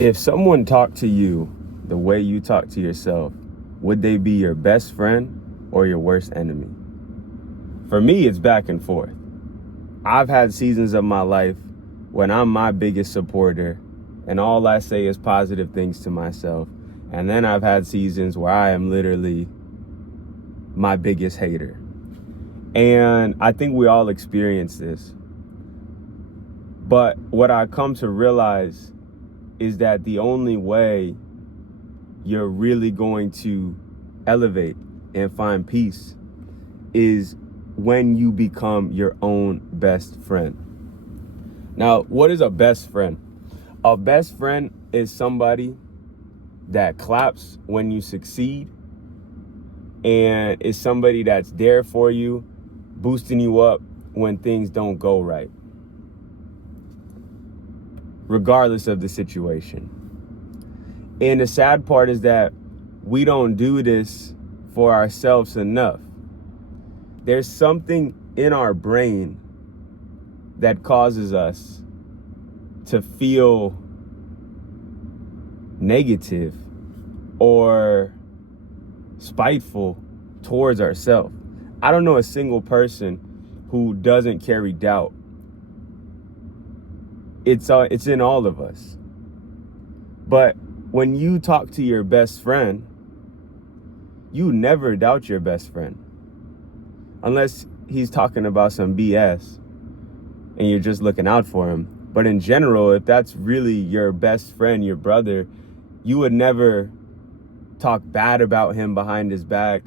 If someone talked to you the way you talk to yourself, would they be your best friend or your worst enemy? For me, it's back and forth. I've had seasons of my life when I'm my biggest supporter and all I say is positive things to myself. And then I've had seasons where I am literally my biggest hater. And I think we all experience this. But what I come to realize is that the only way you're really going to elevate and find peace is when you become your own best friend. Now, what is a best friend? A best friend is somebody that claps when you succeed and is somebody that's there for you, boosting you up when things don't go right, regardless of the situation. And the sad part is that we don't do this for ourselves enough. There's something in our brain that causes us to feel negative or spiteful towards ourselves. I don't know a single person who doesn't carry doubt. It's in all of us. But when you talk to your best friend, you never doubt your best friend. Unless he's talking about some BS and you're just looking out for him. But in general, if that's really your best friend, your brother, you would never talk bad about him behind his back.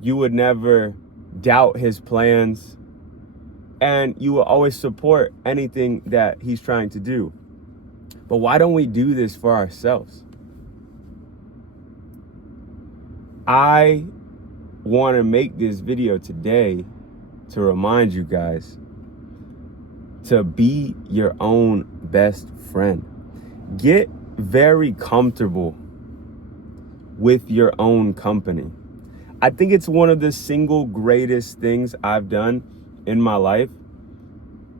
You would never doubt his plans. And you will always support anything that he's trying to do. But why don't we do this for ourselves? I want to make this video today to remind you guys to be your own best friend. Get very comfortable with your own company. I think it's one of the single greatest things I've done in my life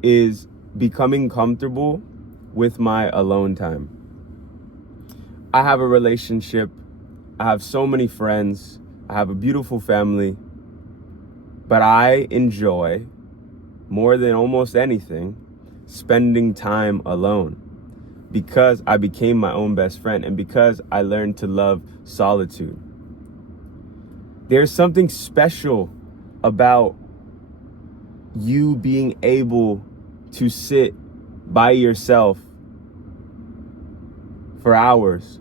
is becoming comfortable with my alone time. I have a relationship. I have so many friends. I have a beautiful family. But I enjoy, more than almost anything, spending time alone because I became my own best friend and because I learned to love solitude. There's something special about you being able to sit by yourself for hours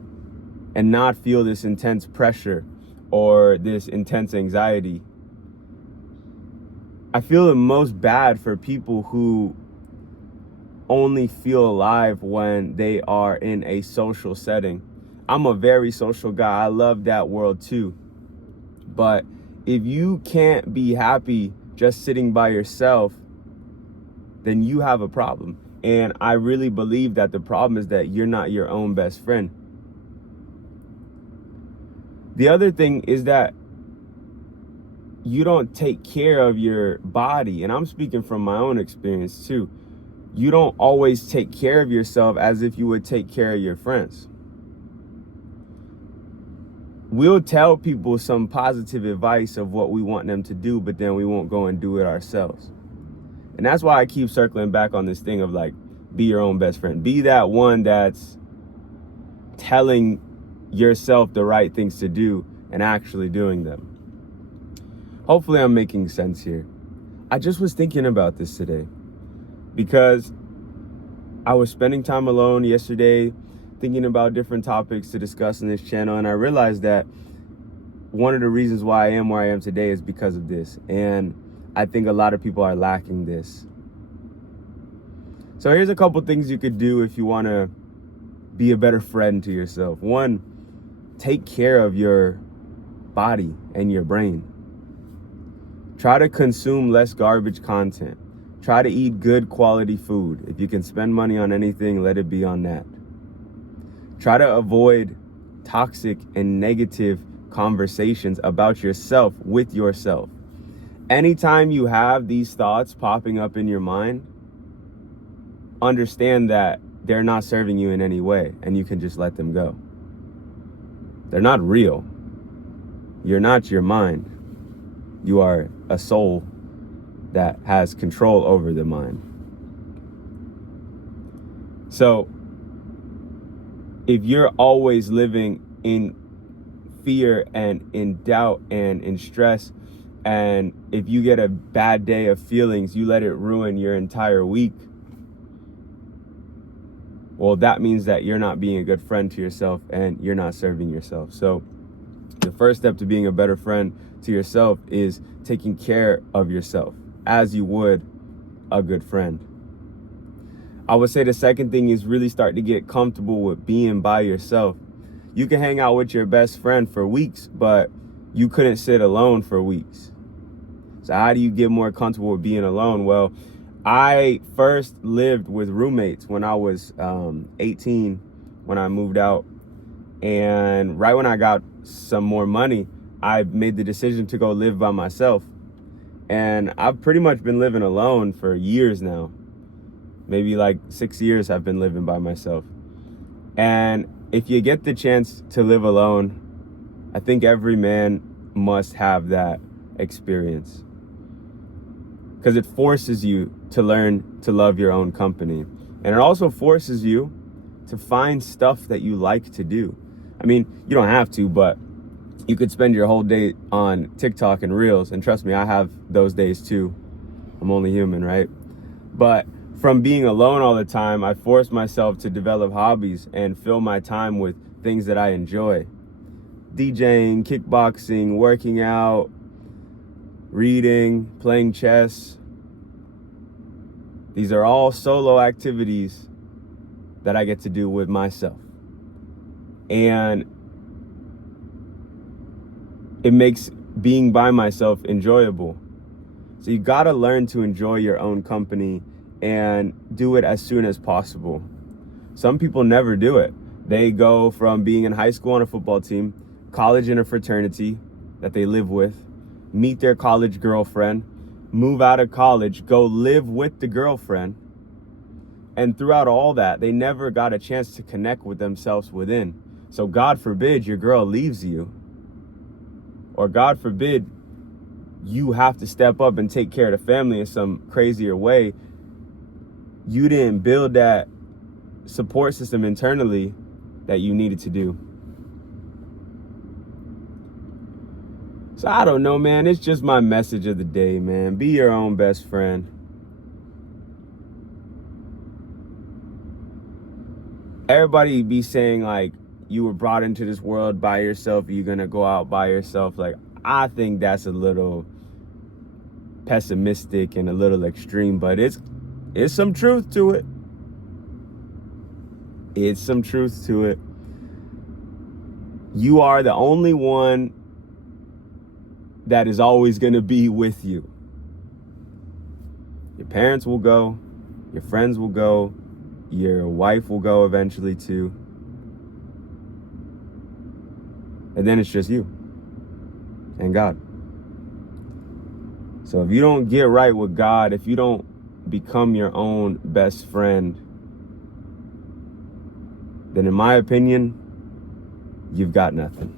and not feel this intense pressure or this intense anxiety. I feel the most bad for people who only feel alive when they are in a social setting. I'm a very social guy. I love that world too. But if you can't be happy just sitting by yourself, then you have a problem. And I really believe that the problem is that you're not your own best friend. The other thing is that you don't take care of your body. And I'm speaking from my own experience too. You don't always take care of yourself as if you would take care of your friends. We'll tell people some positive advice of what we want them to do, but then we won't go and do it ourselves. And that's why I keep circling back on this thing of like, be your own best friend. Be that one that's telling yourself the right things to do and actually doing them. Hopefully I'm making sense here. I just was thinking about this today because I was spending time alone yesterday thinking about different topics to discuss in this channel, and I realized that one of the reasons why I am where I am today is because of this, and I think a lot of people are lacking this. So here's a couple things you could do if you want to be a better friend to yourself. One, take care of your body and your brain. Try to consume less garbage content. Try to eat good quality food. If you can spend money on anything, let it be on that. Try to avoid toxic and negative conversations about yourself with yourself. Anytime you have these thoughts popping up in your mind, understand that they're not serving you in any way and you can just let them go. They're not real. You're not your mind. You are a soul that has control over the mind. So if you're always living in fear and in doubt and in stress, and if you get a bad day of feelings, you let it ruin your entire week, well, that means that you're not being a good friend to yourself and you're not serving yourself. So the first step to being a better friend to yourself is taking care of yourself as you would a good friend. I would say the second thing is really start to get comfortable with being by yourself. You can hang out with your best friend for weeks, but you couldn't sit alone for weeks. So how do you get more comfortable with being alone? Well, I first lived with roommates when I was 18, when I moved out. And right when I got some more money, I made the decision to go live by myself. And I've pretty much been living alone for years now. Maybe like 6 years I've been living by myself. And if you get the chance to live alone, I think every man must have that experience. Because it forces you to learn to love your own company. And it also forces you to find stuff that you like to do. I mean, you don't have to, but you could spend your whole day on TikTok and Reels. And trust me, I have those days too. I'm only human, right? But from being alone all the time, I forced myself to develop hobbies and fill my time with things that I enjoy. DJing, kickboxing, working out, reading, playing chess. These are all solo activities that I get to do with myself. And it makes being by myself enjoyable. So you gotta learn to enjoy your own company and do it as soon as possible. Some people never do it. They go from being in high school on a football team, college in a fraternity that they live with, meet their college girlfriend, move out of college, go live with the girlfriend. And throughout all that, they never got a chance to connect with themselves within. So God forbid your girl leaves you. Or God forbid you have to step up and take care of the family in some crazier way. You didn't build that support system internally that you needed to do. So I don't know, man. It's just my message of the day, man. Be your own best friend. Everybody be saying like you were brought into this world by yourself, you're gonna go out by yourself. Like, I think that's a little pessimistic and a little extreme, but it's some truth to it. It's some truth to it. You are the only one that is always going to be with you. Your parents will go, your friends will go, your wife will go eventually too. And then it's just you and God. So if you don't get right with God, if you don't become your own best friend, then in my opinion, you've got nothing.